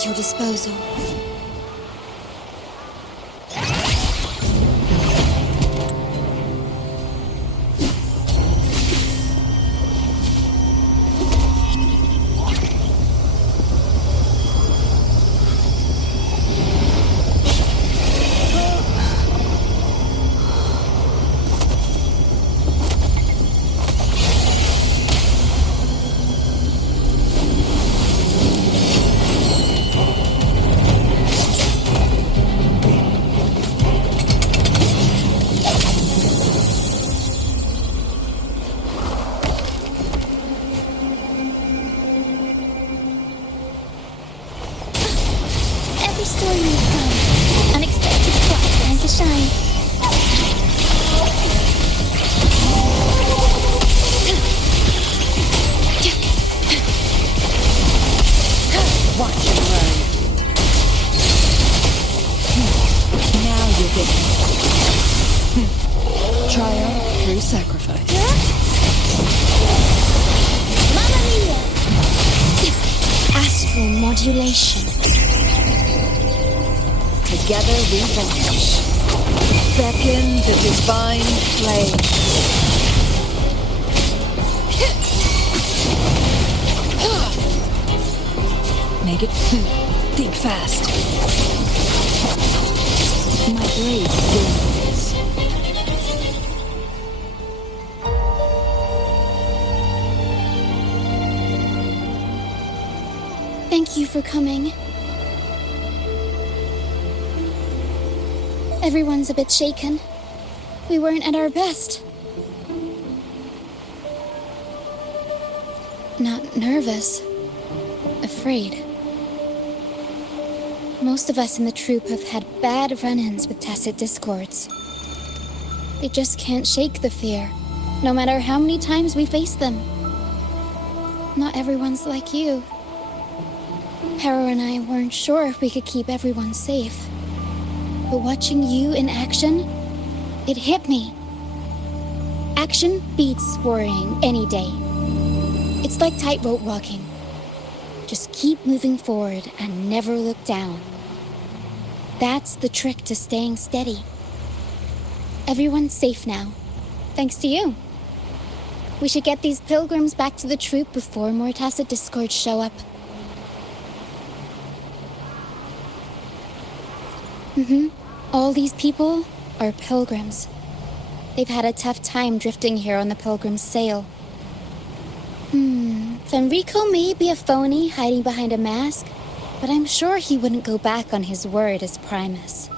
at your disposal. Triumph through sacrifice. Mamma mia! Astral modulation. Together we vanish. Beckon the divine flame. Make it think fast. My blade burns. Thank you for coming. Everyone's a bit shaken. We weren't at our best. Not nervous. Afraid. Most of us in the troupe have had bad run-ins with tacit discords. They just can't shake the fear, no matter how many times we face them. Not everyone's like you. Harrow and I weren't sure if we could keep everyone safe. But watching you in action, it hit me. Action beats worrying any day. It's like tightrope walking. Just keep moving forward and never look down. That's the trick to staying steady. Everyone's safe now, thanks to you. We should get these pilgrims back to the troop before more tacit discords show up. All these people are pilgrims. They've had a tough time drifting here on the pilgrim's sail. Fenrico may be a phony hiding behind a mask, but I'm sure he wouldn't go back on his word as Primus.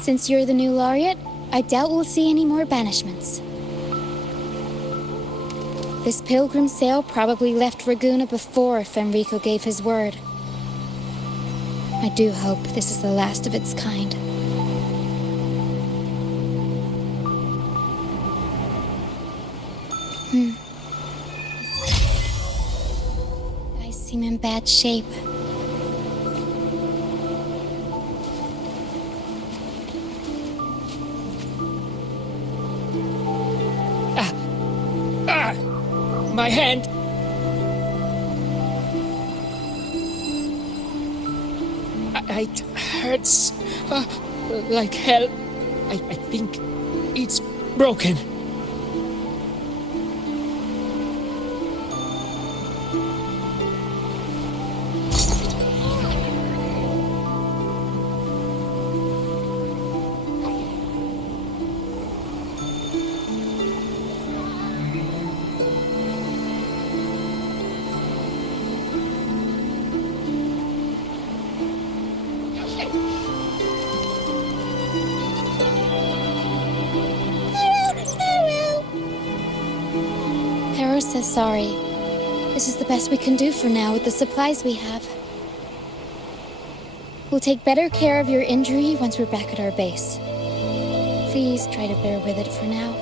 Since you're the new laureate, I doubt we'll see any more banishments. This pilgrim sail probably left Raguna before Fenrico gave his word. I do hope this is the last of its kind. Guys seem in bad shape. My hand! It hurts like hell. I think it's broken. Says sorry. This is the best we can do for now with the supplies we have. We'll take better care of your injury once we're back at our base. Please try to bear with it for now.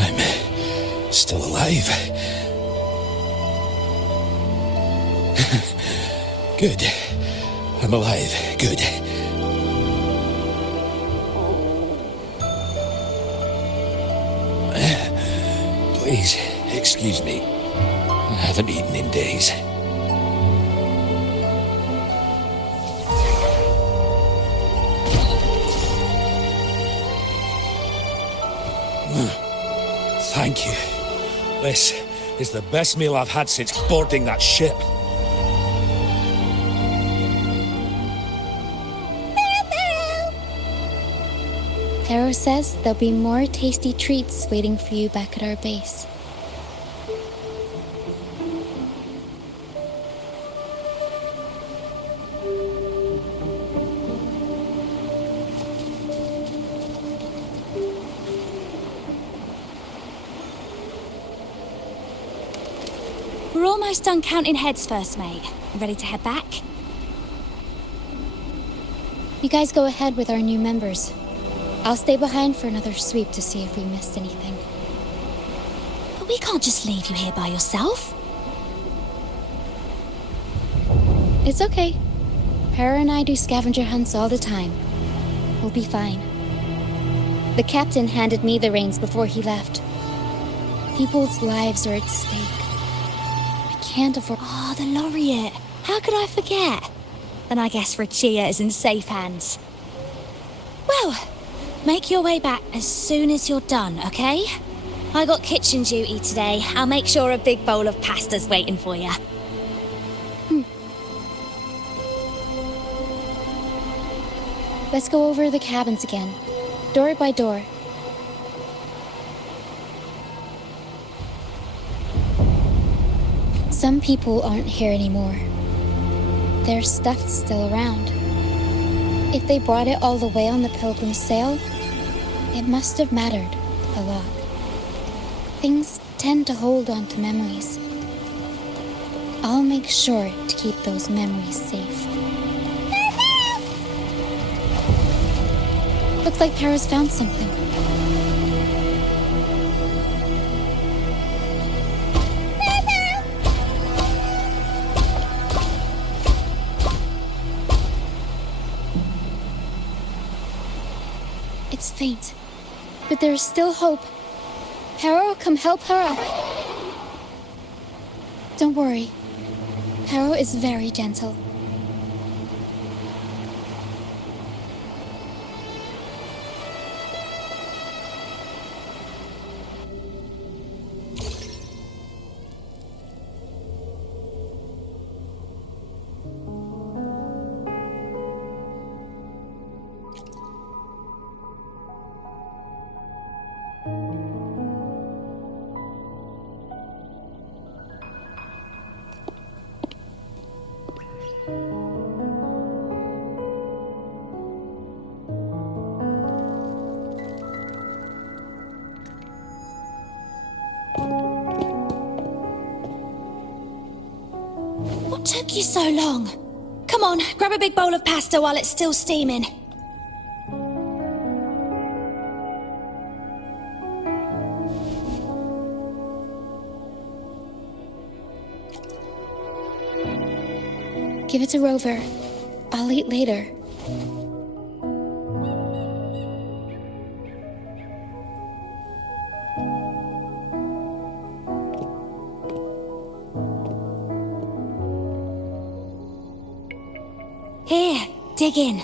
I'm still alive. Good. I'm alive. Good. Please, excuse me. I haven't eaten in days. Thank you. This is the best meal I've had since boarding that ship. Pharaoh says there'll be more tasty treats waiting for you back at our base. We're almost done counting heads first, mate. Ready to head back? You guys go ahead with our new members. I'll stay behind for another sweep to see if we missed anything. But we can't just leave you here by yourself. It's okay. Para and I do scavenger hunts all the time. We'll be fine. The captain handed me the reins before he left. People's lives are at stake. I can't afford... Oh, the laureate. How could I forget? Then I guess Roccia is in safe hands. Well, make your way back as soon as you're done, okay? I got kitchen duty today. I'll make sure a big bowl of pasta's waiting for you. Let's go over the cabins again, door by door. Some people aren't here anymore. Their stuff's still around. If they brought it all the way on the Pilgrim's sail, it must have mattered a lot. Things tend to hold on to memories. I'll make sure to keep those memories safe. Looks like Para's found something. It's faint, but there's still hope. Para, come help her up. Don't worry. Para is very gentle. What took you so long? Come on, grab a big bowl of pasta while it's still steaming. Give it to Rover. I'll eat later. Here, dig in.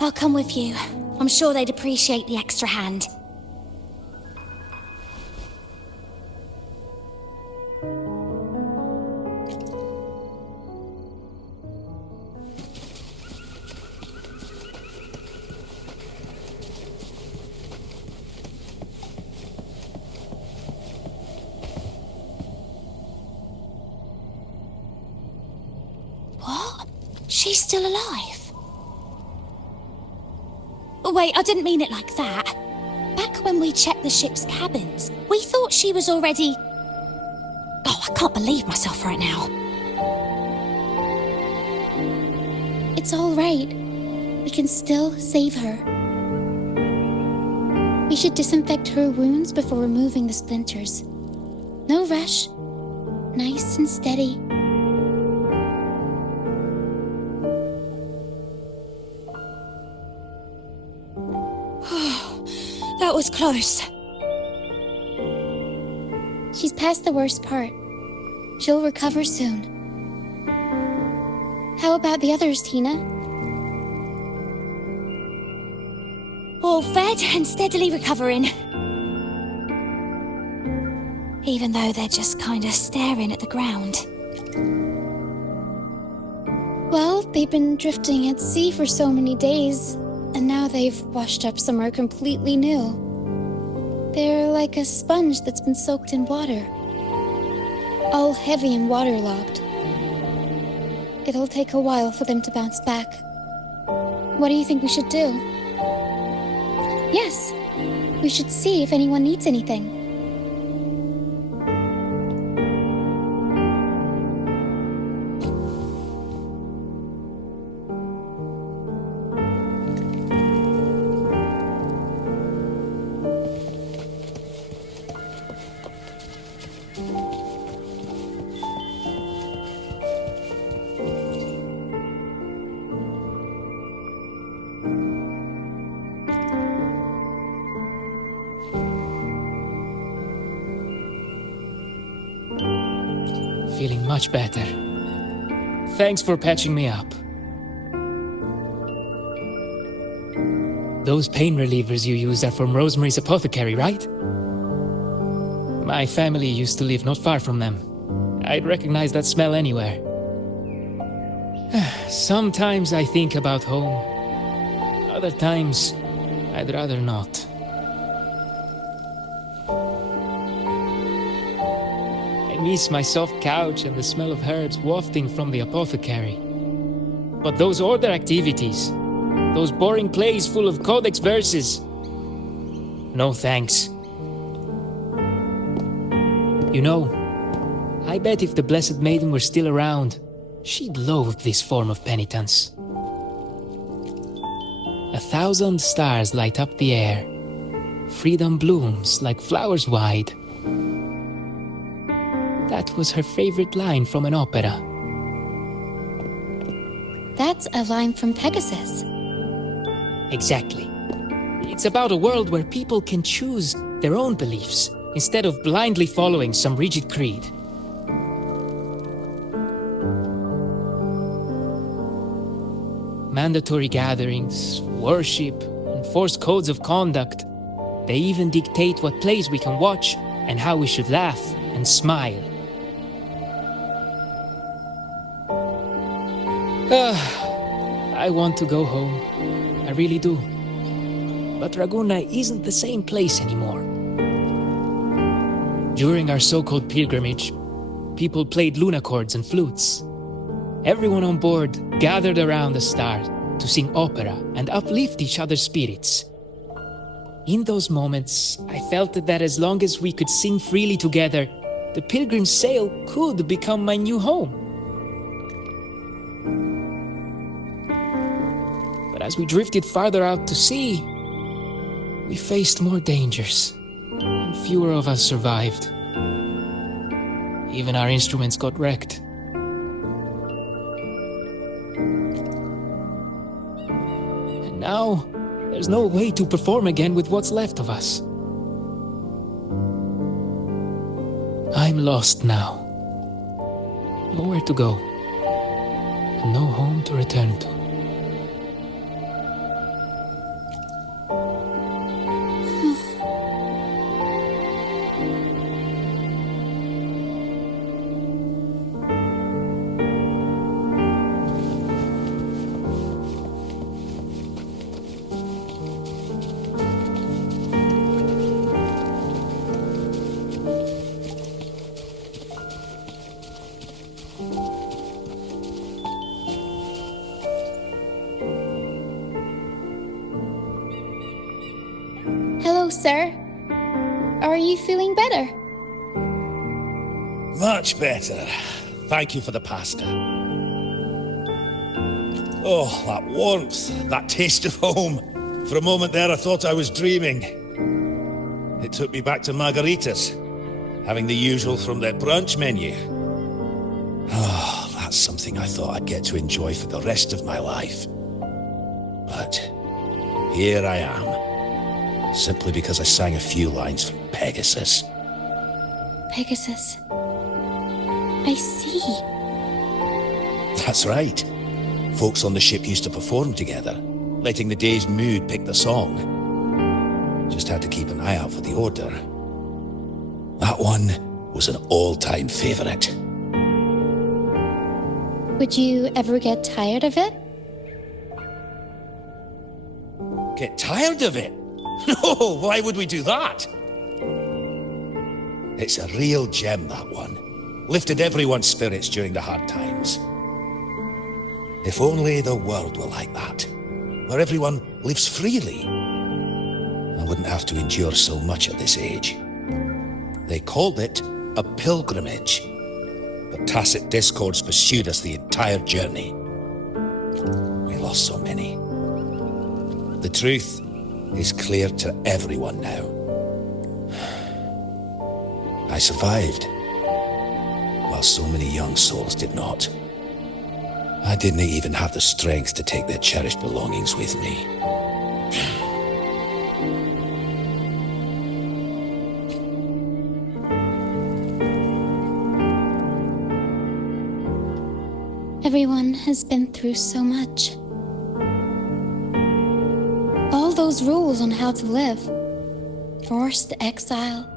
I'll come with you. I'm sure they'd appreciate the extra hand. What? She's still alive? Wait, I didn't mean it like that. Back when we checked the ship's cabins, we thought she was already... Oh, I can't believe myself right now. It's all right. We can still save her. We should disinfect her wounds before removing the splinters. No rush. Nice and steady. That was close. She's past the worst part. She'll recover soon. How about the others, Tina? All fed and steadily recovering. Even though they're just kinda staring at the ground. Well, they've been drifting at sea for so many days, and now they've washed up somewhere completely new. They're like a sponge that's been soaked in water. All heavy and waterlogged. It'll take a while for them to bounce back. What do you think we should do? Yes, we should see if anyone needs anything. Feeling much better. Thanks for patching me up. Those pain relievers you used are from Rosemary's apothecary, right? My family used to live not far from them. I'd recognize that smell anywhere. Sometimes I think about home. Other times, I'd rather not. I miss my soft couch and the smell of herbs wafting from the apothecary. But those order activities, those boring plays full of codex verses, no thanks. You know, I bet if the Blessed Maiden were still around, she'd loathe this form of penitence. 1,000 stars light up the air. Freedom blooms like flowers wide. That was her favorite line from an opera. That's a line from Pegasus. Exactly. It's about a world where people can choose their own beliefs instead of blindly following some rigid creed. Mandatory gatherings, worship, enforced codes of conduct. They even dictate what plays we can watch and how we should laugh and smile. I want to go home. I really do. But Raguna isn't the same place anymore. During our so-called pilgrimage, people played lunacords and flutes. Everyone on board gathered around the stars to sing opera and uplift each other's spirits. In those moments, I felt that as long as we could sing freely together, the pilgrim's sail could become my new home. But as we drifted farther out to sea, we faced more dangers, and fewer of us survived. Even our instruments got wrecked. And now, there's no way to perform again with what's left of us. I'm lost now. Nowhere to go, and no home to return to. Hello, sir. Are you feeling better? Much better. Thank you for the pasta. Oh, that warmth, that taste of home. For a moment there, I thought I was dreaming. It took me back to margaritas, having the usual from their brunch menu. Oh, that's something I thought I'd get to enjoy for the rest of my life. But here I am, simply because I sang a few lines from Pegasus. Pegasus. I see. That's right. Folks on the ship used to perform together, letting the day's mood pick the song. Just had to keep an eye out for the order. That one was an all-time favorite. Would you ever get tired of it? Get tired of it? No, why would we do that? It's a real gem, that one. Lifted everyone's spirits during the hard times. If only the world were like that, where everyone lives freely. I wouldn't have to endure so much at this age. They called it a pilgrimage, but tacit discords pursued us the entire journey. We lost so many. The truth is clear to everyone now. I survived, while so many young souls did not. I didn't even have the strength to take their cherished belongings with me. Everyone has been through so much. All those rules on how to live. Forced exile.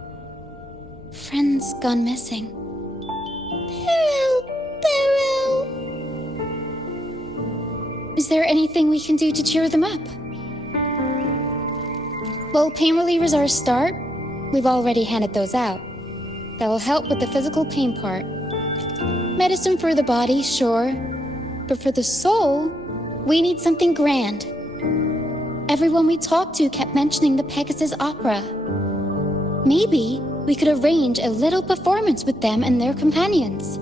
Friends gone missing. Beryl. Is there anything we can do to cheer them up? Well, pain relievers are a start. We've already handed those out. That'll help with the physical pain part. Medicine for the body, sure. But for the soul, we need something grand. Everyone we talked to kept mentioning the Pegasus Opera. Maybe we could arrange a little performance with them and their companions.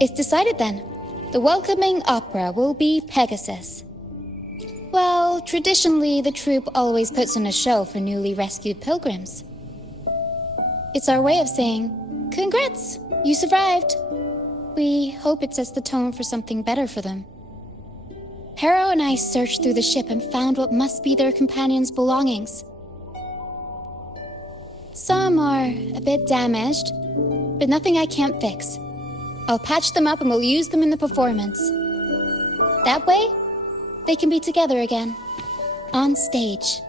It's decided then. The welcoming opera will be Pegasus. Well, traditionally, the troupe always puts on a show for newly rescued pilgrims. It's our way of saying, "Congrats, you survived." We hope it sets the tone for something better for them. Harrow and I searched through the ship and found what must be their companions' belongings. Some are a bit damaged, but nothing I can't fix. I'll patch them up and we'll use them in the performance. That way, they can be together again, on stage.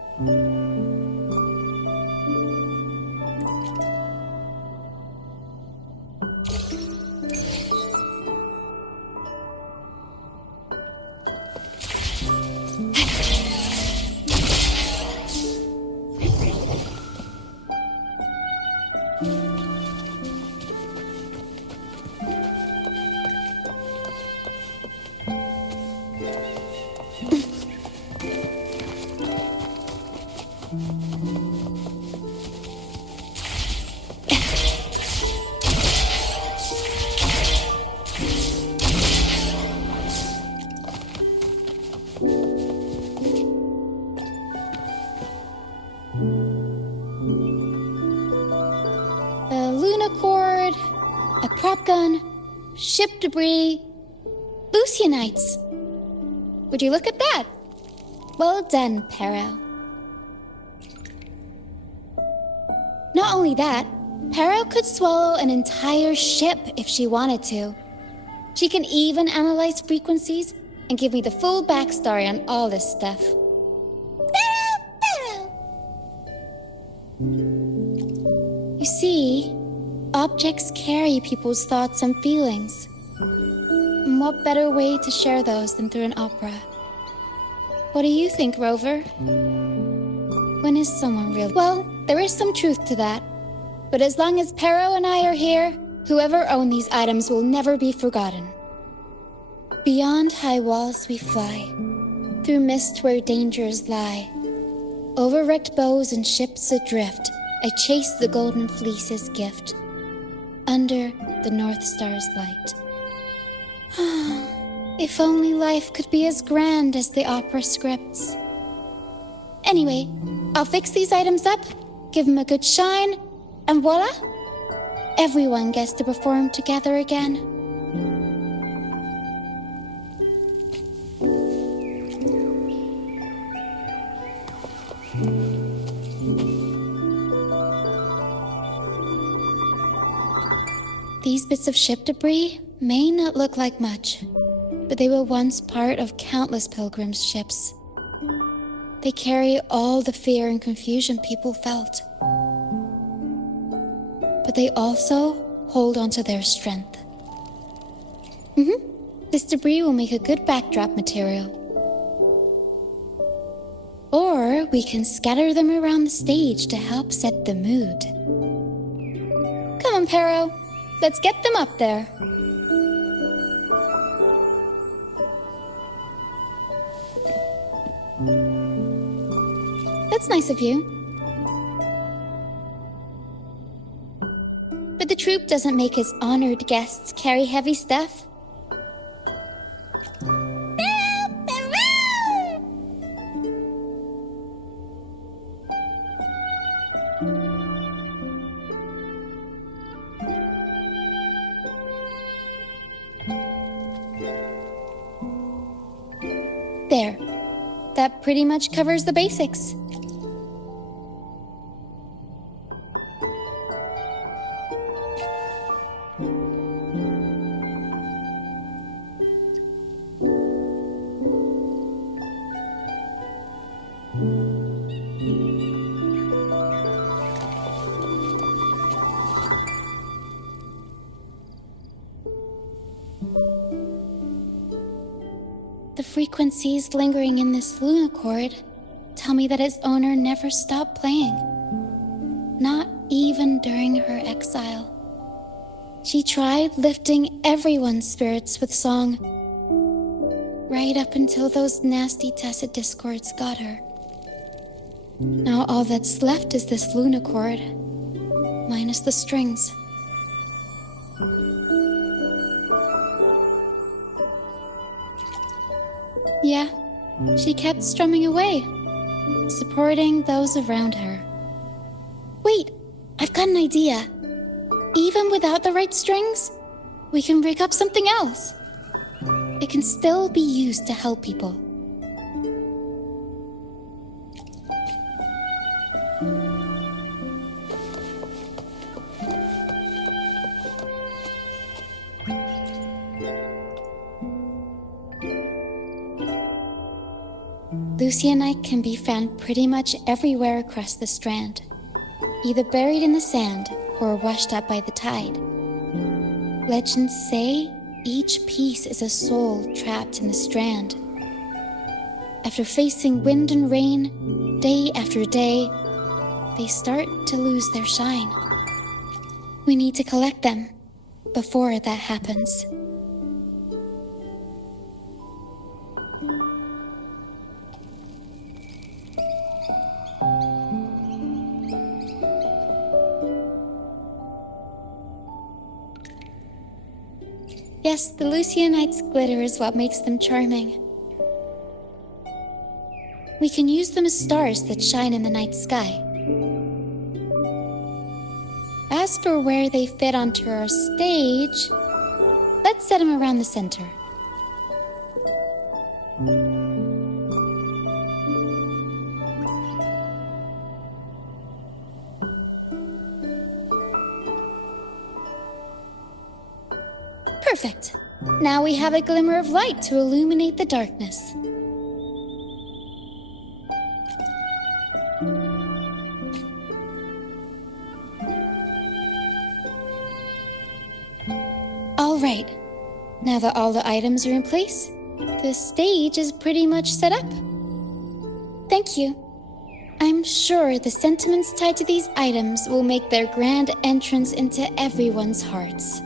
Ship debris, Lucianites. Would you look at that? Well done, Perro. Not only that, Perro could swallow an entire ship if she wanted to. She can even analyze frequencies and give me the full backstory on all this stuff. Perro! You see, objects carry people's thoughts and feelings. And what better way to share those than through an opera? What do you think, Rover? When is someone real? Well, there is some truth to that. But as long as Perro and I are here, whoever owned these items will never be forgotten. Beyond high walls we fly, through mist where dangers lie. Over wrecked bows and ships adrift, I chase the golden fleece's gift. Under the North Star's light. If only life could be as grand as the opera scripts. Anyway, I'll fix these items up, give them a good shine, and voila! Everyone gets to perform together again. These bits of ship debris may not look like much, but they were once part of countless pilgrims' ships. They carry all the fear and confusion people felt. But they also hold onto their strength. This debris will make a good backdrop material. Or we can scatter them around the stage to help set the mood. Come on, Pero. Let's get them up there. That's nice of you. But the troupe doesn't make its honored guests carry heavy stuff. There. That pretty much covers the basics. The frequencies lingering in this lunacord tell me that its owner never stopped playing. Not even during her exile. She tried lifting everyone's spirits with song, right up until those nasty tacit discords got her. Now all that's left is this lunacord, minus the strings. Yeah, she kept strumming away, supporting those around her. Wait, I've got an idea. Even without the right strings, we can rig up something else. It can still be used to help people. Lucianite can be found pretty much everywhere across the strand, either buried in the sand or washed up by the tide. Legends say each piece is a soul trapped in the strand. After facing wind and rain, day after day, they start to lose their shine. We need to collect them before that happens. Yes, the Lucianite's glitter is what makes them charming. We can use them as stars that shine in the night sky. As for where they fit onto our stage, let's set them around the center. Perfect. Now we have a glimmer of light to illuminate the darkness. All right. Now that all the items are in place, the stage is pretty much set up. Thank you. I'm sure the sentiments tied to these items will make their grand entrance into everyone's hearts.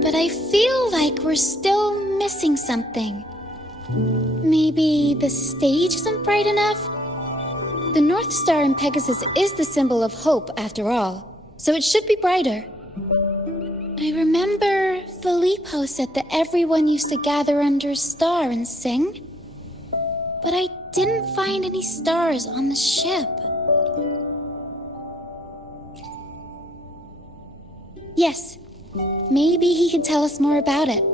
But I feel like we're still missing something. Maybe the stage isn't bright enough? The North Star in Pegasus is the symbol of hope, after all, so it should be brighter. I remember Filippo said that everyone used to gather under a star and sing. But I didn't find any stars on the ship. Yes, maybe he can tell us more about it.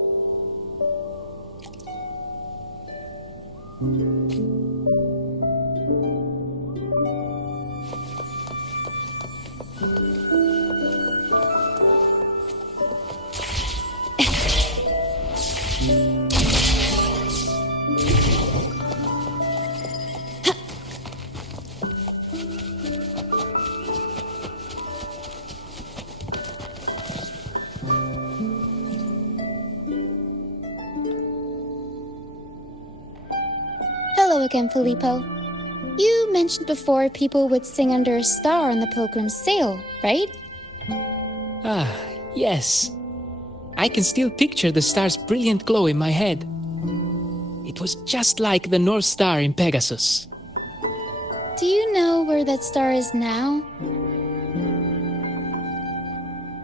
Hello again, Filippo. You mentioned before people would sing under a star on the Pilgrim's sail, right? Ah, yes. I can still picture the star's brilliant glow in my head. It was just like the North Star in Pegasus. Do you know where that star is now?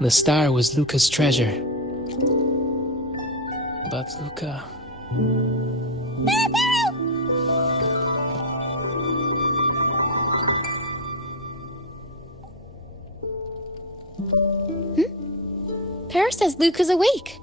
The star was Luca's treasure. But Luca... Para says Luca's awake.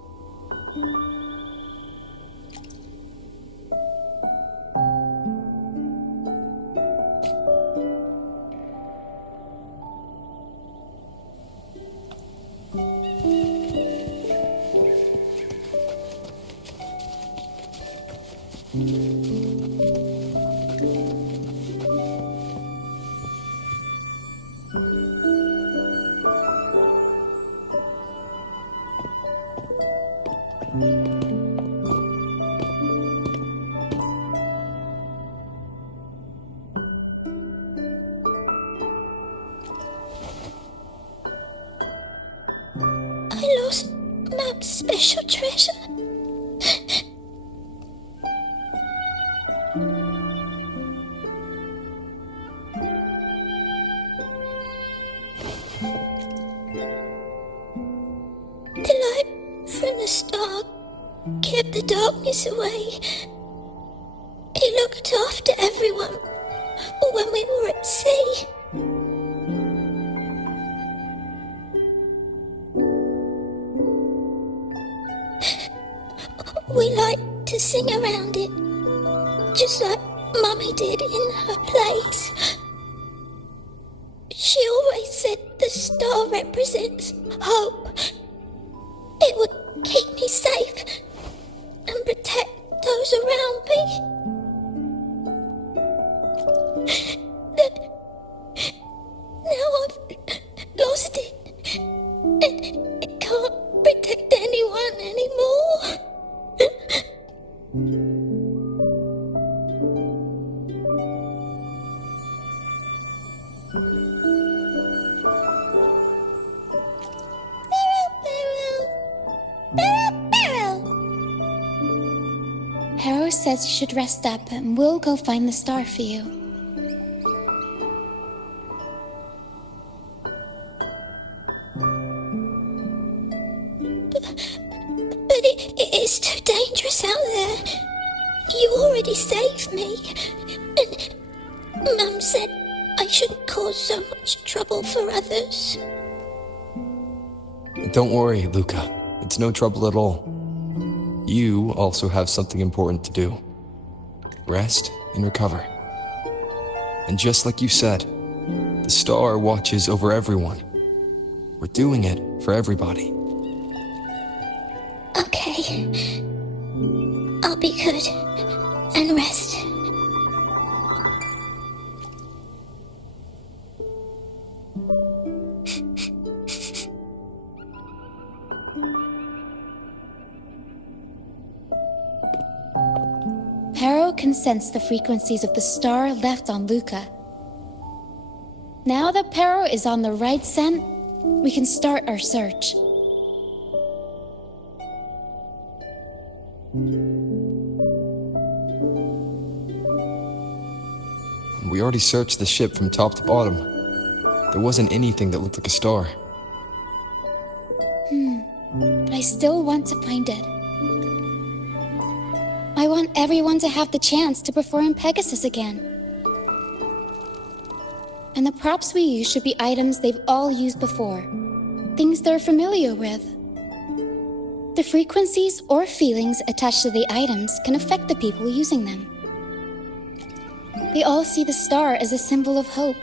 I lost Map's special treasure. The light from the star kept the darkness away. He looked after everyone when we were at sea. We like to sing around it, just like Mummy did in her plays. She always said the star represents hope. It would keep me safe and protect those around me. Now I've lost it, and it can't protect anyone anymore. Harrow says you should rest up and we'll go find the star for you. But it is too dangerous out there. You already saved me. And Mum said I shouldn't cause so much trouble for others. Don't worry, Luca. It's no trouble at all. You also have something important to do. Rest and recover. And just like you said, the star watches over everyone. We're doing it for everybody. Okay. I'll be good and rest. Harrow can sense the frequencies of the star left on Luca. Now that Pero is on the right scent, we can start our search. We already searched the ship from top to bottom. There wasn't anything that looked like a star. But I still want to find it. I want everyone to have the chance to perform Pegasus again. And the props we use should be items they've all used before. Things they're familiar with. The frequencies or feelings attached to the items can affect the people using them. They all see the star as a symbol of hope.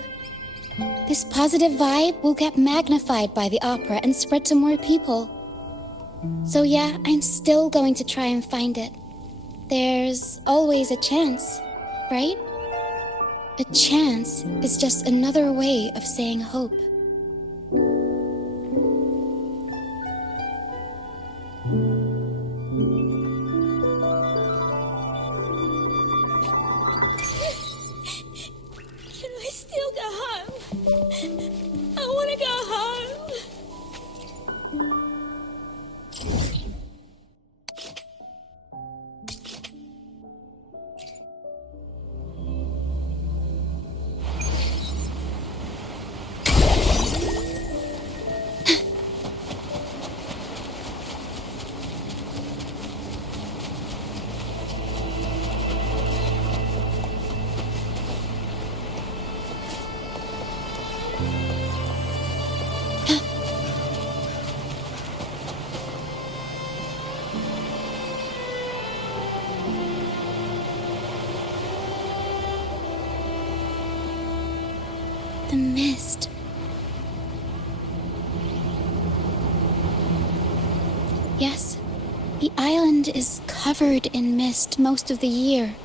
This positive vibe will get magnified by the opera and spread to more people. So yeah, I'm still going to try and find it. There's always a chance, right? A chance is just another way of saying hope. Can I still go home? I want to go home. The mist. Yes, the island is covered in mist most of the year.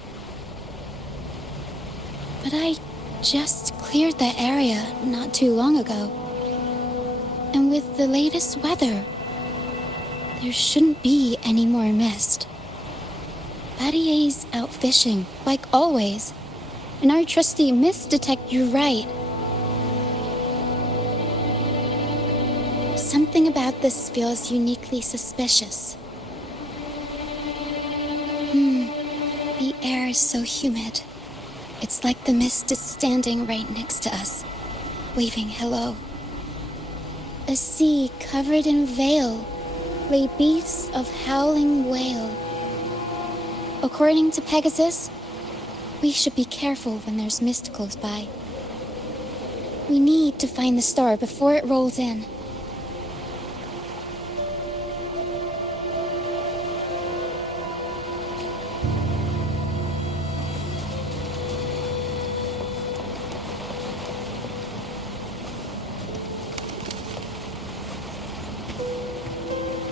But I just cleared that area not too long ago. And with the latest weather, there shouldn't be any more mist. Battier's out fishing, like always, and our trusty mist detector right. Something about this feels uniquely suspicious. The air is so humid. It's like the mist is standing right next to us, waving hello. A sea covered in veil lay beasts of howling whale. According to Pegasus, we should be careful when there's mist close by. We need to find the star before it rolls in.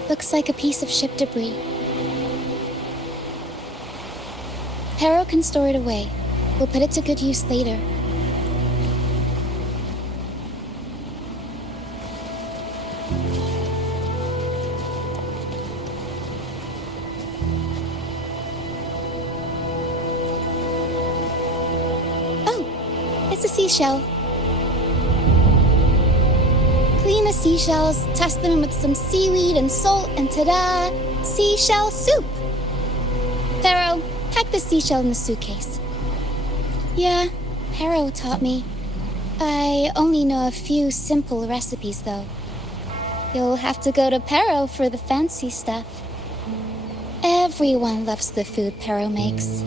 Looks like a piece of ship debris. Harrow can store it away. We'll put it to good use later. Oh, it's a seashell. Clean the seashells, test them with some seaweed and salt, and ta-da! Seashell soup! Harrow, pack the seashell in the suitcase. Yeah, Harrow taught me. I only know a few simple recipes, though. You'll have to go to Perro for the fancy stuff. Everyone loves the food Perro makes.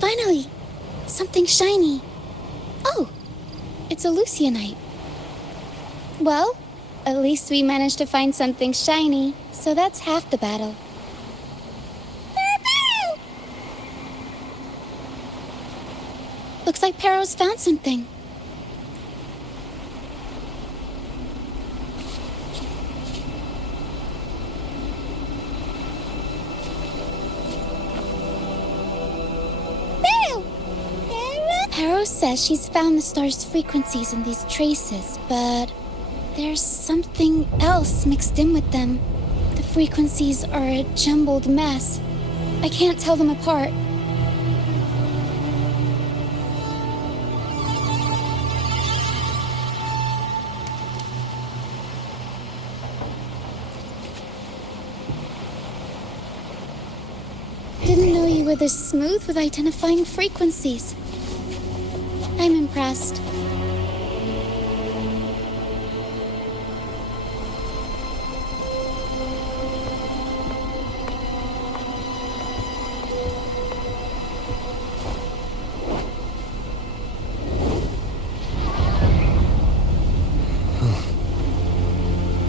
Finally! Something shiny. Oh, it's a Lucianite. Well, at least we managed to find something shiny, so that's half the battle. Looks like Perro's found something. Perro says she's found the star's frequencies in these traces, but there's something else mixed in with them. The frequencies are a jumbled mess. I can't tell them apart. were this smooth with identifying frequencies. I'm impressed.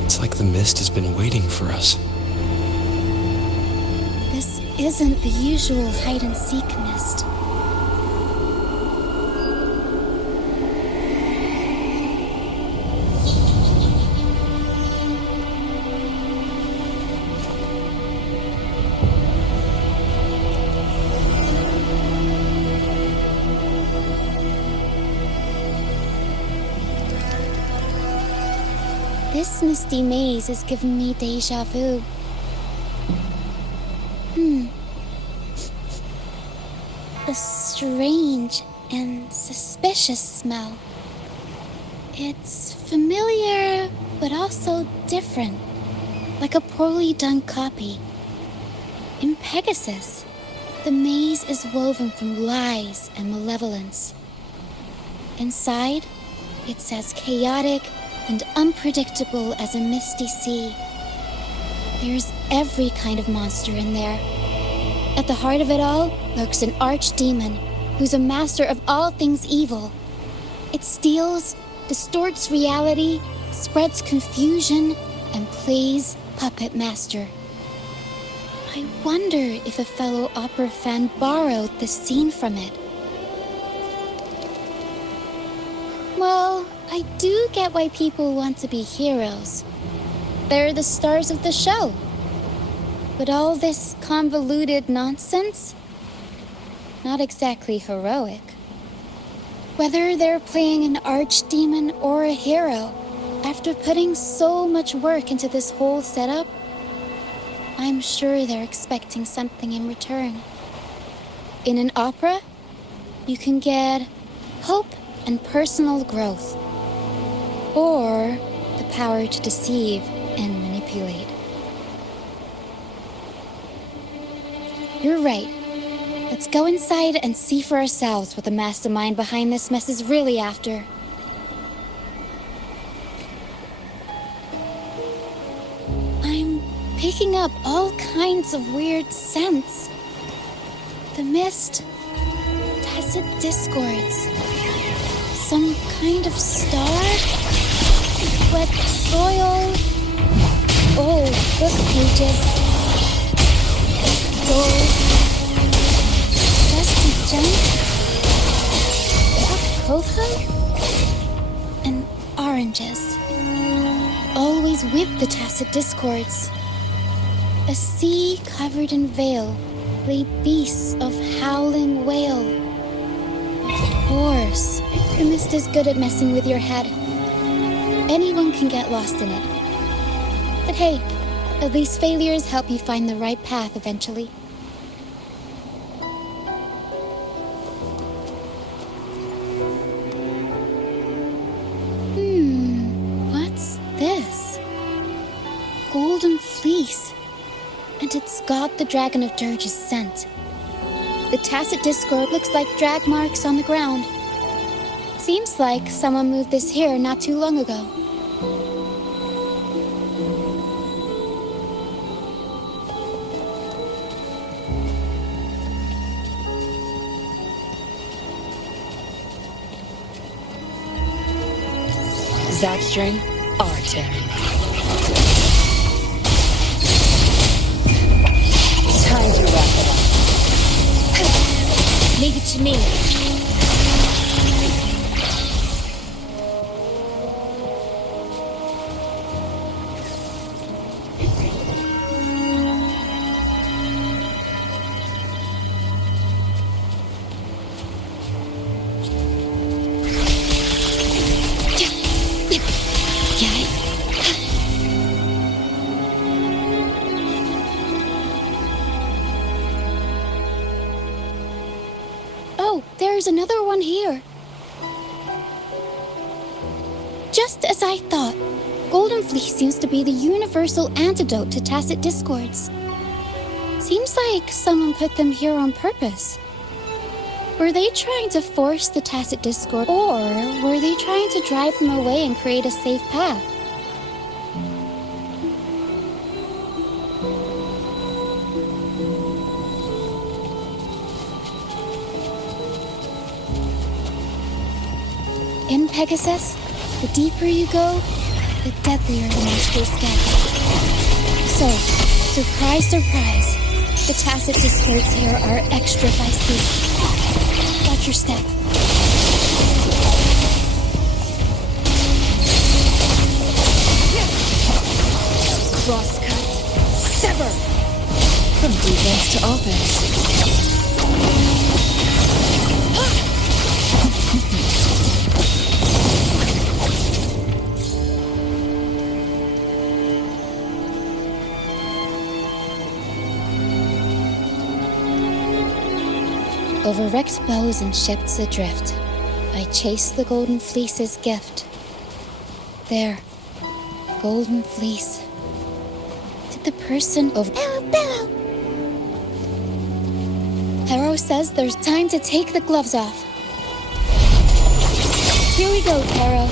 It's like the mist has been waiting for us. This isn't the usual hide-and-seek mist. This misty maze is giving me déjà vu. A strange and suspicious smell. It's familiar, but also different, like a poorly done copy. In Pegasus, the maze is woven from lies and malevolence. Inside, it's as chaotic and unpredictable as a misty sea. There's every kind of monster in there. At the heart of it all lurks an archdemon who's a master of all things evil. It steals, distorts reality, spreads confusion, and plays puppet master. I wonder if a fellow opera fan borrowed this scene from it. Well, I do get why people want to be heroes. They're the stars of the show. But all this convoluted nonsense? Not exactly heroic. Whether they're playing an archdemon or a hero, after putting so much work into this whole setup, I'm sure they're expecting something in return. In an opera, you can get hope and personal growth, or the power to deceive and manipulate. You're right. Let's go inside and see for ourselves what the mastermind behind this mess is really after. I'm picking up all kinds of weird scents. The mist, tacit discords, some kind of star, wet soil, old book pages, gold, dusty junk, hot cocoa, and oranges. Always with the tacit discords. A sea covered in veil lay beasts of howling wail. Of course, the mist is good at messing with your head. Anyone can get lost in it. But hey, at least failures help you find the right path eventually. What's this? Golden fleece. And it's got the Dragon of Dirge's scent. The tacit discord looks like drag marks on the ground. Seems like someone moved this here not too long ago. Zapstring, our turn. Time to wrap it up. Leave it to me. There's another one here. Just as I thought, Golden Fleece seems to be the universal antidote to tacit discords. Seems like someone put them here on purpose. Were they trying to force the Tacit Discord, or were they trying to drive them away and create a safe path? In Pegasus, the deeper you go, the deadlier the monsters get. So, surprise, surprise, the Tacit Discords here are extra feisty. Watch your step. Crosscut. Sever! From defense to offense. Over wrecked bows and ships adrift, I chase the golden fleece's gift. There, golden fleece. Did the person over... Barrow! Barrow says there's time to take the gloves off. Here we go, Barrow.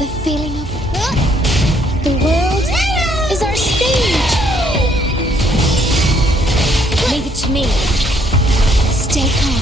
The feeling of... The world is our stage! Leave it to me. Stay calm.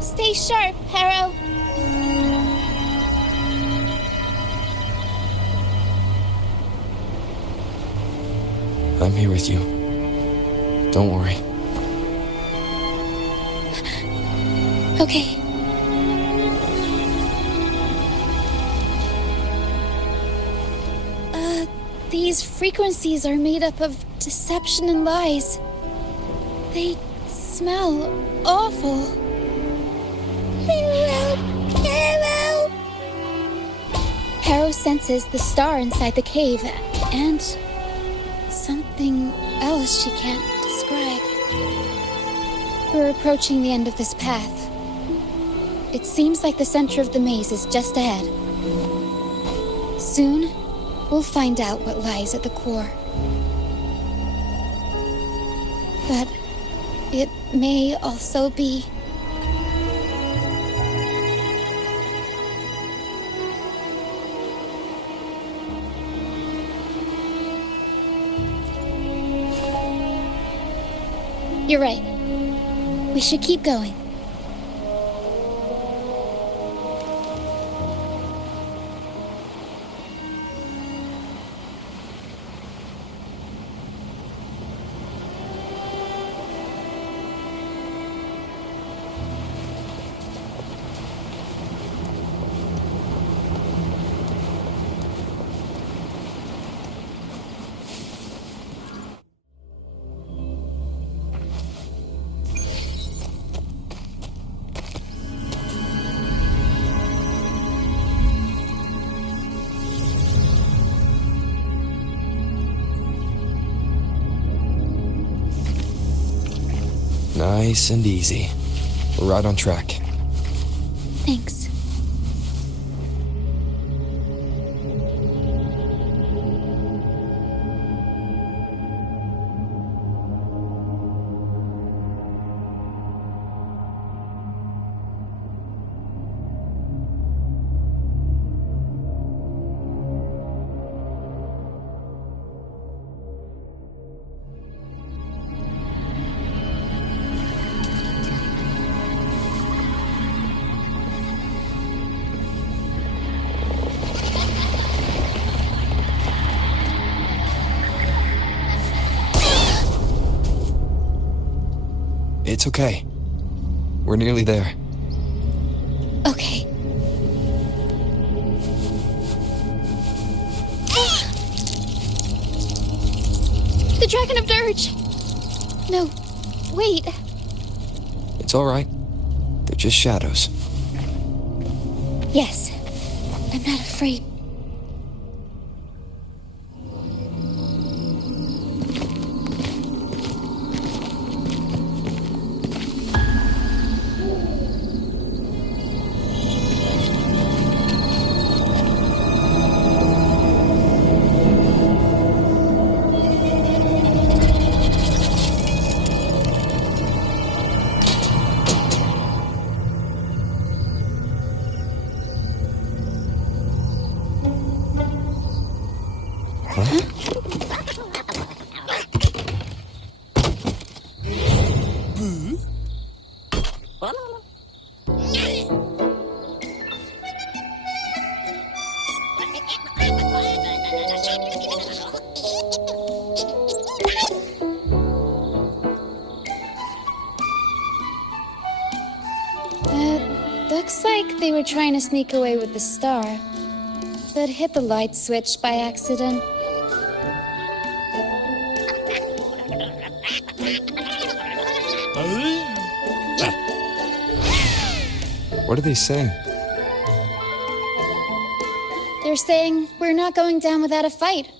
Stay sharp, Harrow. I'm here with you. Don't worry. Okay. These frequencies are made up of deception and lies. They smell awful. Harrow senses the star inside the cave, and something else she can't describe. We're approaching the end of this path. It seems like the center of the maze is just ahead. Soon, we'll find out what lies at the core. But it may also be... You're right. We should keep going. Nice and easy. We're right on track. Thanks. It's okay. We're nearly there. Okay. The Dragon of Dirge! No, wait. It's alright. They're just shadows. Yes, I'm not afraid. Looks like they were trying to sneak away with the star, but hit the light switch by accident. What are they saying? They're saying we're not going down without a fight.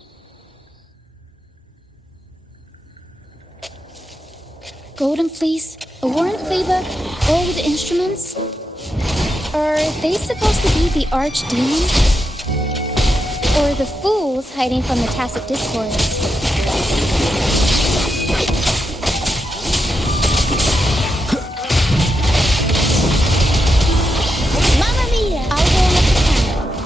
Golden Fleece, a worn playbook, old instruments. Are they supposed to be the archdemon? Or the fools hiding from the tacit discords? Mamma mia! I'll go up the camera.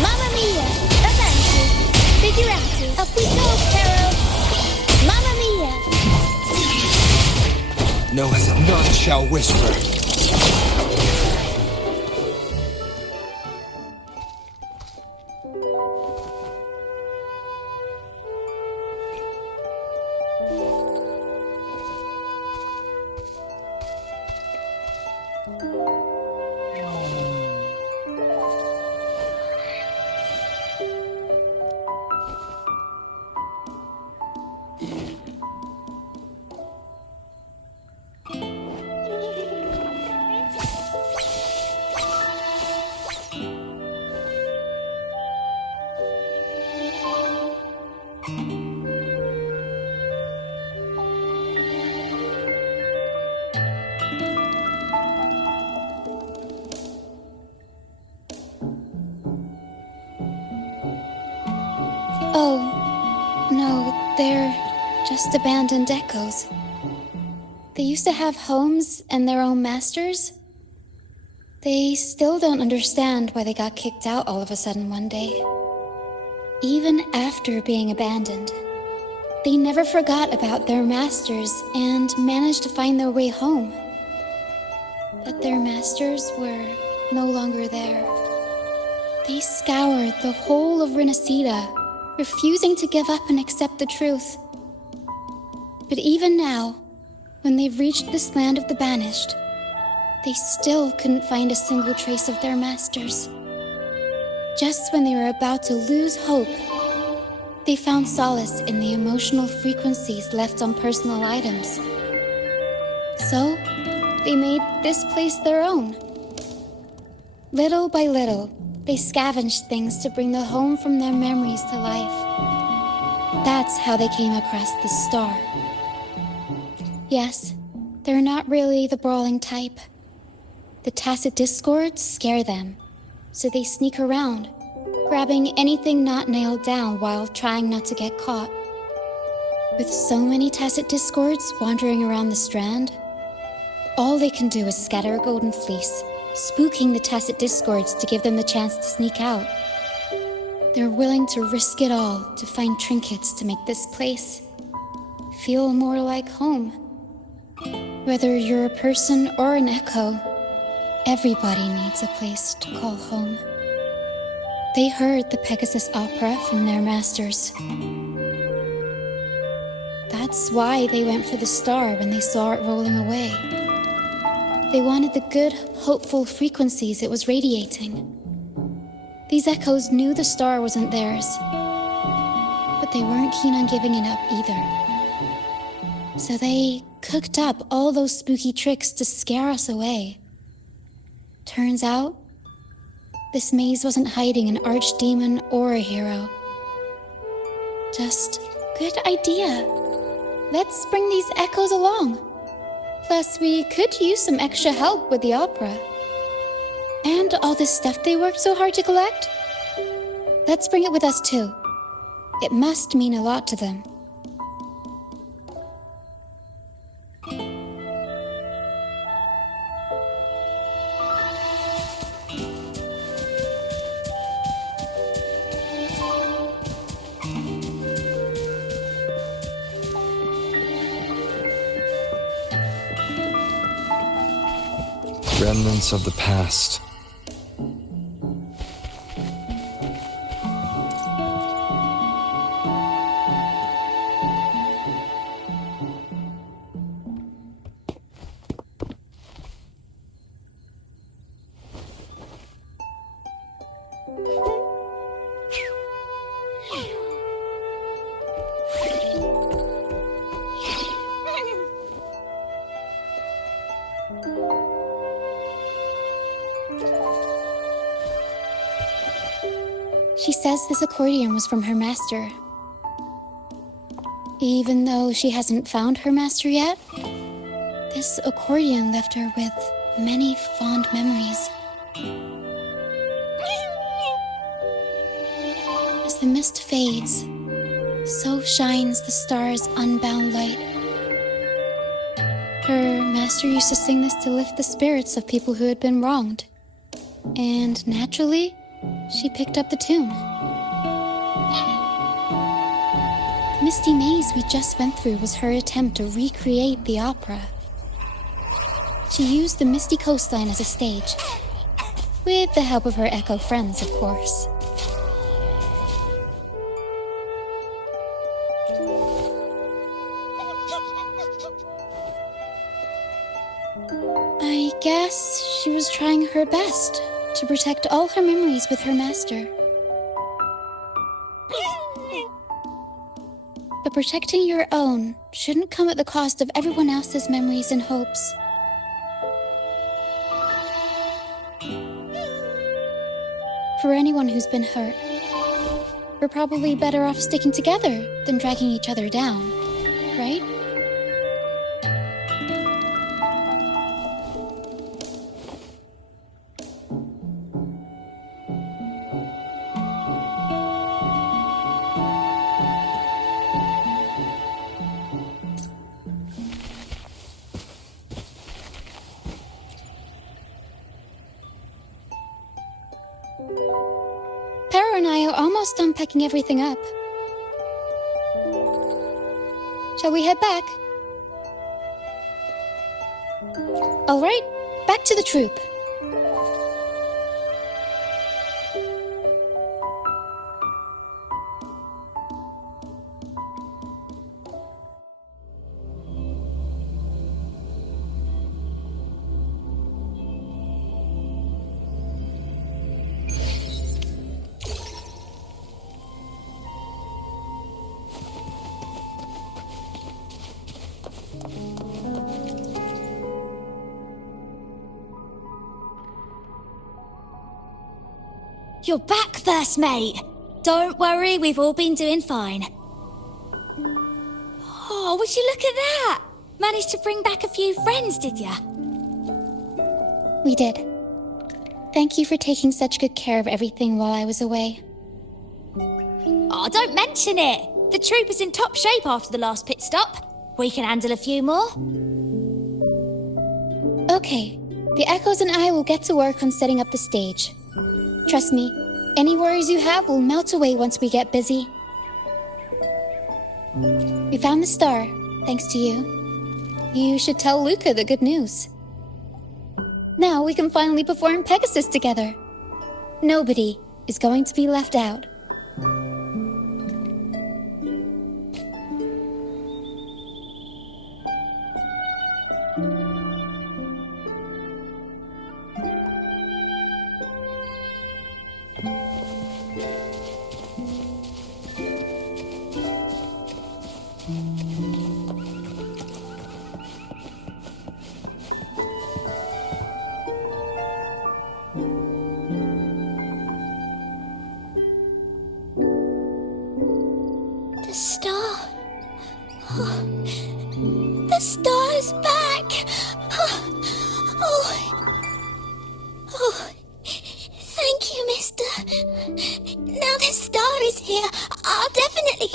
Mamma mia! Avanti! Figurati! Up we go, Caro! Mamma mia! Knoweth none shall whisper. Oh, no, they're just abandoned echoes. They used to have homes and their own masters. They still don't understand why they got kicked out all of a sudden one day. Even after being abandoned, they never forgot about their masters and managed to find their way home. But their masters were no longer there. They scoured the whole of Renacida, refusing to give up and accept the truth. But even now, when they've reached this land of the banished, they still couldn't find a single trace of their masters. Just when they were about to lose hope, they found solace in the emotional frequencies left on personal items. So, they made this place their own. Little by little, they scavenged things to bring the home from their memories to life. That's how they came across the star. Yes, they're not really the brawling type. The tacit discords scare them, so they sneak around, grabbing anything not nailed down while trying not to get caught. With so many tacit discords wandering around the strand, all they can do is scatter a golden fleece, spooking the tacit discords to give them the chance to sneak out. They're willing to risk it all to find trinkets to make this place feel more like home. Whether you're a person or an echo, everybody needs a place to call home. They heard the Pegasus opera from their masters. That's why they went for the star when they saw it rolling away. They wanted the good, hopeful frequencies it was radiating. These echoes knew the star wasn't theirs, but they weren't keen on giving it up either. So they cooked up all those spooky tricks to scare us away. Turns out, this maze wasn't hiding an archdemon or a hero. Just good idea. Let's bring these echoes along. Plus, we could use some extra help with the opera. And all this stuff they worked so hard to collect? Let's bring it with us too. It must mean a lot to them. Remnants of the past. She says this accordion was from her master. Even though she hasn't found her master yet, this accordion left her with many fond memories. As the mist fades, so shines the star's unbound light. Her master used to sing this to lift the spirits of people who had been wronged. And naturally, she picked up the tune. The misty maze we just went through was her attempt to recreate the opera. She used the misty coastline as a stage, with the help of her echo friends, of course. I guess she was trying her best to protect all her memories with her master. But protecting your own shouldn't come at the cost of everyone else's memories and hopes. For anyone who's been hurt, we're probably better off sticking together than dragging each other down, right? Para and I are almost done packing everything up. Shall we head back? All right, back to the troop. You're back, first mate. Don't worry, we've all been doing fine. Oh, would you look at that? Managed to bring back a few friends, did ya? We did. Thank you for taking such good care of everything while I was away. Oh, don't mention it. The troop is in top shape after the last pit stop. We can handle a few more. Okay, the Echoes and I will get to work on setting up the stage. Trust me, any worries you have will melt away once we get busy. We found the star, thanks to you. You should tell Luca the good news. Now we can finally perform Pegasus together. Nobody is going to be left out.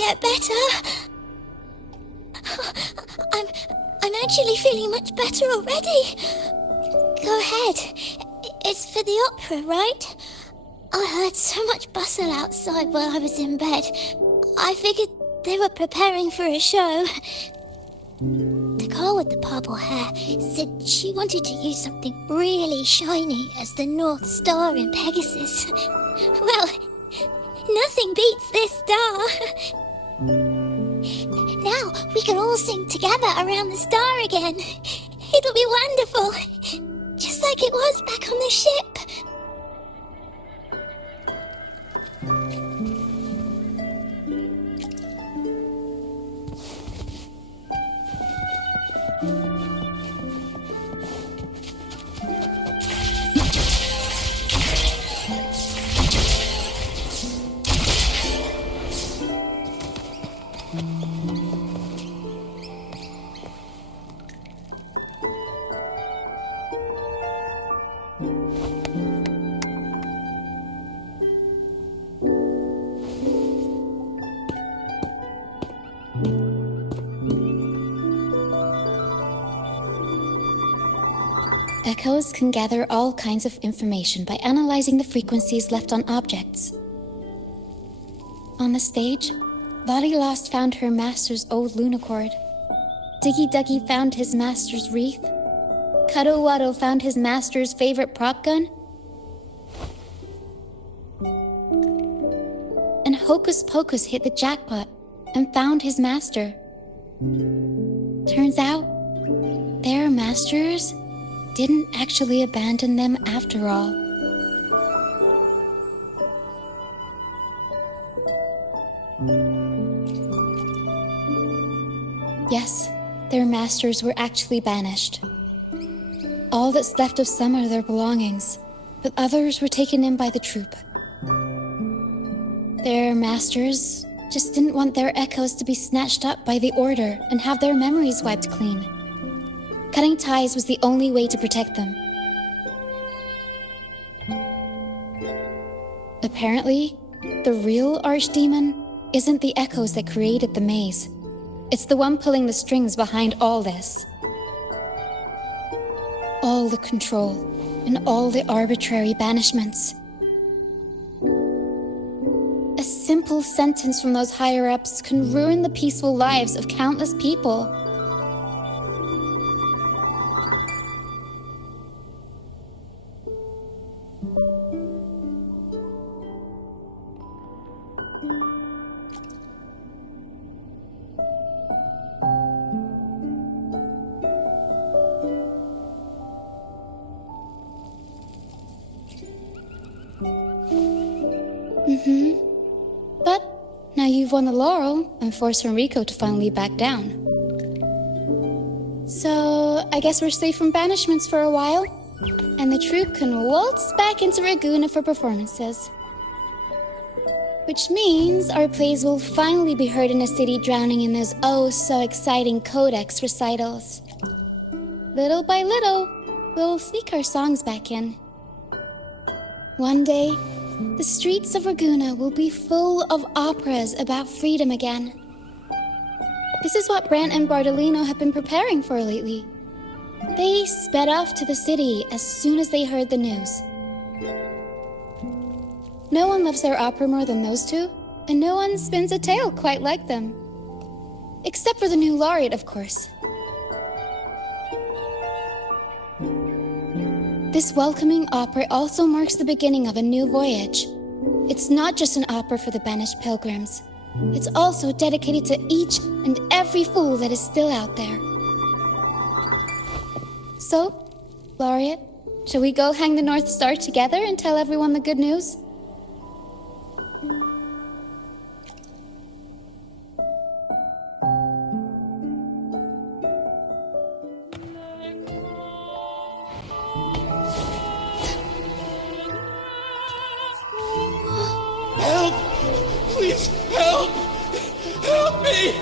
get better. I'm actually feeling much better already. Go ahead. It's for the opera, right? I heard so much bustle outside while I was in bed. I figured they were preparing for a show. The girl with the purple hair said she wanted to use something really shiny as the North Star in Pegasus. Well, nothing beats this star. Now we can all sing together around the star again. It'll be wonderful. Just like it was back on the ship. Echoes can gather all kinds of information by analyzing the frequencies left on objects. On the stage, Lottie Lost found her master's old lunacord. Diggy Duggy found his master's wreath. Cuddle Waddle found his master's favorite prop gun. And Hocus Pocus hit the jackpot and found his master. Turns out, their masters didn't actually abandon them after all. Yes, their masters were actually banished. All that's left of some are their belongings, but others were taken in by the troop. Their masters just didn't want their echoes to be snatched up by the Order and have their memories wiped clean. Cutting ties was the only way to protect them. Apparently, the real Archdemon isn't the echoes that created the maze. It's the one pulling the strings behind all this. All the control, and all the arbitrary banishments. A simple sentence from those higher-ups can ruin the peaceful lives of countless people. But now you've won the laurel and forced Enrico to finally back down. So I guess we're safe from banishments for a while, and the troupe can waltz back into Ragusa for performances. Which means our plays will finally be heard in a city drowning in those oh-so-exciting codex recitals. Little by little, we'll sneak our songs back in. One day, the streets of Ragusa will be full of operas about freedom again. This is what Brant and Bardolino have been preparing for lately. They sped off to the city as soon as they heard the news. No one loves their opera more than those two, and no one spins a tale quite like them. Except for the new laureate, of course. This welcoming opera also marks the beginning of a new voyage. It's not just an opera for the banished pilgrims. It's also dedicated to each and every fool that is still out there. So, Laureate, shall we go hang the North Star together and tell everyone the good news? Help! Please, help! Help me!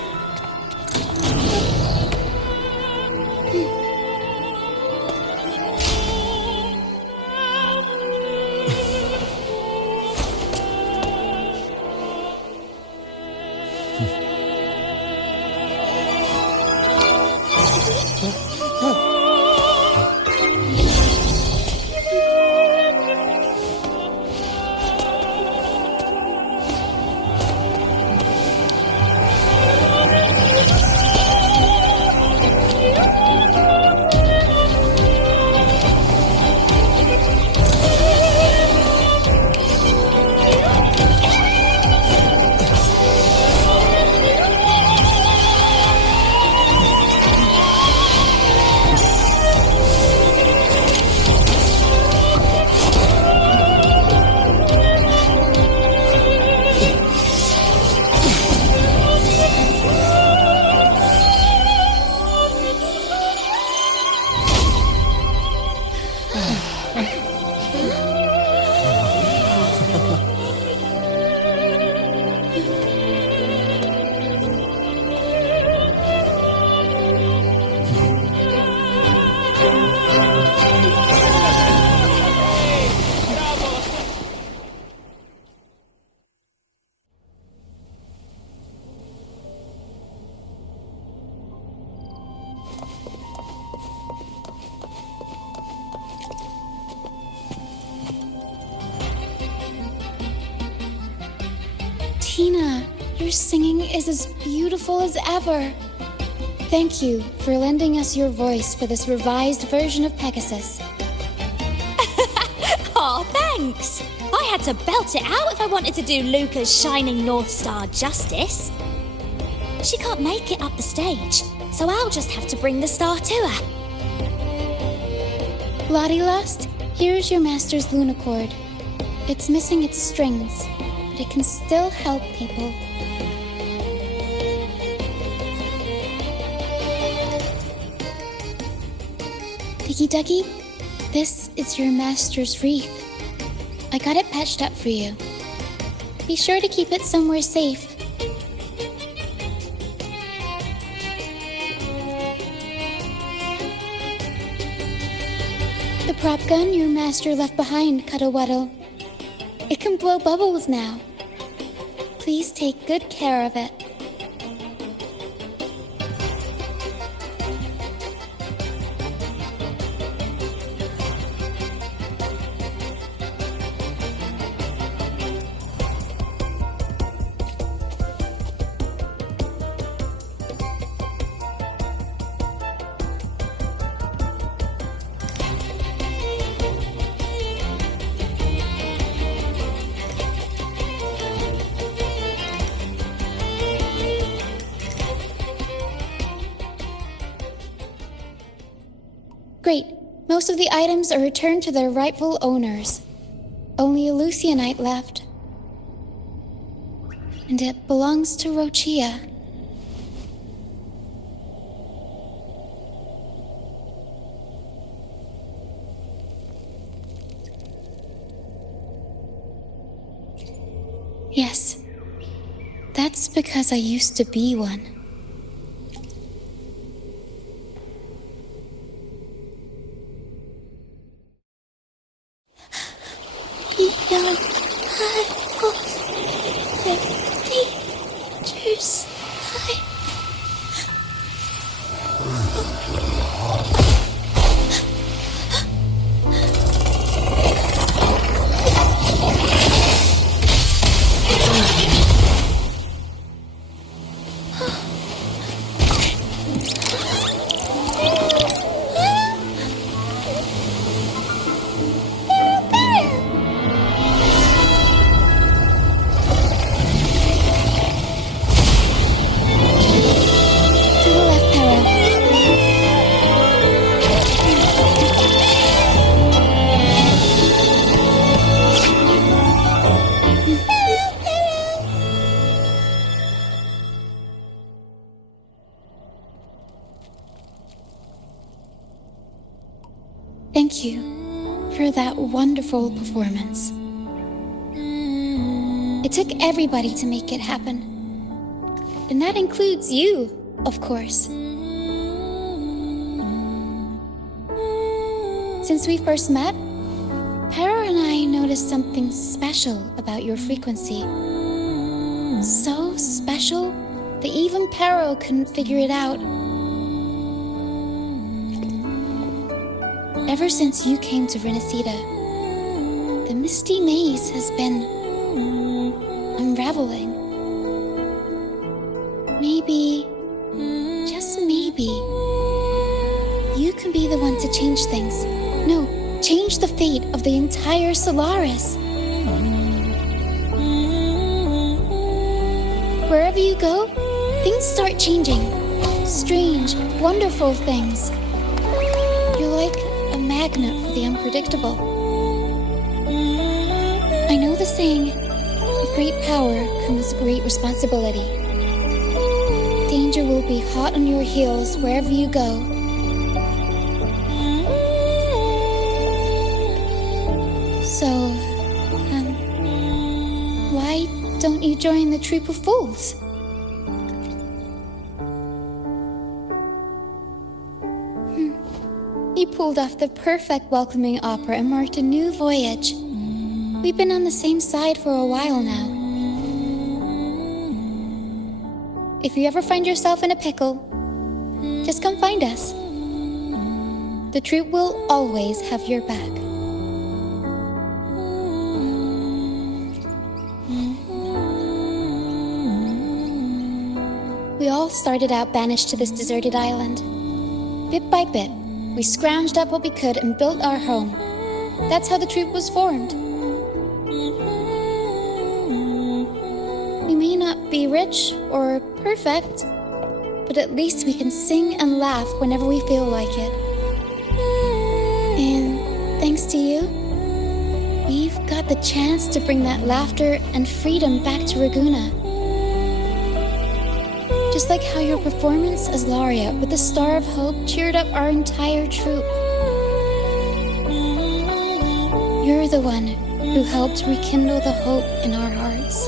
Your singing is as beautiful as ever. Thank you for lending us your voice for this revised version of Pegasus. Aw, thanks! I had to belt it out if I wanted to do Luca's Shining North Star justice. She can't make it up the stage, so I'll just have to bring the star to her. Lottie Lost, here's your master's Lunacord. It's missing its strings, but it can still help people. Diggy Duggy, this is your master's wreath. I got it patched up for you. Be sure to keep it somewhere safe. The prop gun your master left behind, Cuddlewaddle. It can blow bubbles now. Please take good care of it. Great. Most of the items are returned to their rightful owners. Only a Lucianite left. And it belongs to Roccia. Yes. That's because I used to be one. Beyond rivals, where dangers lie. Thank you for that wonderful performance. It took everybody to make it happen. And that includes you, of course. Since we first met, Para and I noticed something special about your frequency. So special that even Pero couldn't figure it out. Ever since you came to Resonators, the misty maze has been unraveling. Maybe, just maybe, you can be the one to change things. No, change the fate of the entire Solaris. Wherever you go, things start changing. Strange, wonderful things. You're like a magnet for the unpredictable. I know the saying, with great power comes great responsibility. Danger will be hot on your heels wherever you go. So, why don't you join the troop of fools? You pulled off the perfect welcoming opera and marked a new voyage. We've been on the same side for a while now. If you ever find yourself in a pickle, just come find us. The troop will always have your back. all started out banished to this deserted island. Bit by bit, we scrounged up what we could and built our home. That's how the troop was formed. We may not be rich or perfect, but at least we can sing and laugh whenever we feel like it. And thanks to you, we've got the chance to bring that laughter and freedom back to Raguna. Just like how your performance as Laureate with the Star of Hope cheered up our entire troop. You're the one who helped rekindle the hope in our hearts.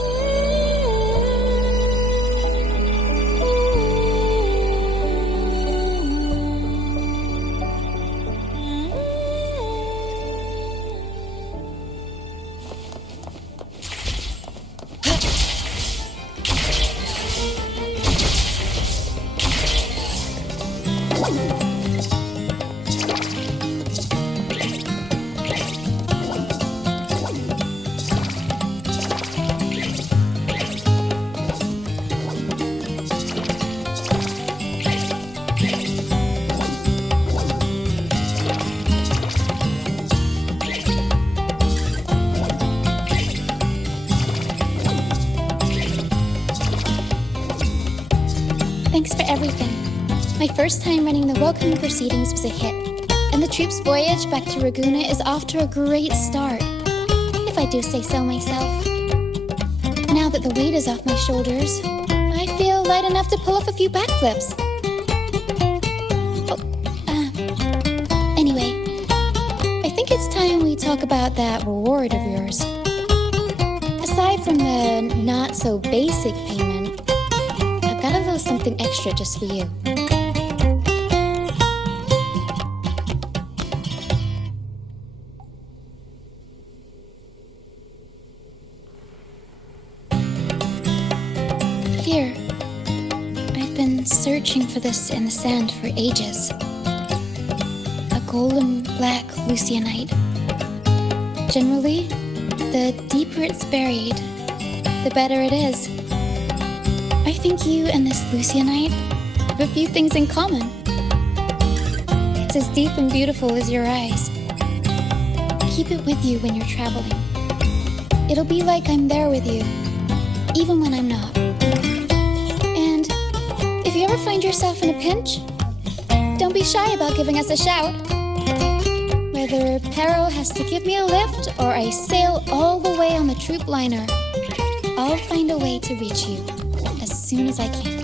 Thanks for everything. My first time running the welcoming proceedings was a hit, and the troop's voyage back to Raguna is off to a great start, if I do say so myself. Now that the weight is off my shoulders, I feel light enough to pull off a few backflips. Anyway, I think it's time we talk about that reward of yours. Aside from the not-so-basic payment, I've got a little something extra just for you. Here. I've been searching for this in the sand for ages. A golden black Lucianite. Generally, the deeper it's buried, the better it is. I think you and this Lucianite have a few things in common. It's as deep and beautiful as your eyes. Keep it with you when you're traveling. It'll be like I'm there with you, even when I'm not. And if you ever find yourself in a pinch, don't be shy about giving us a shout. Whether Pero has to give me a lift or I sail all the way on the troop liner, I'll find a way to reach you as soon as I can.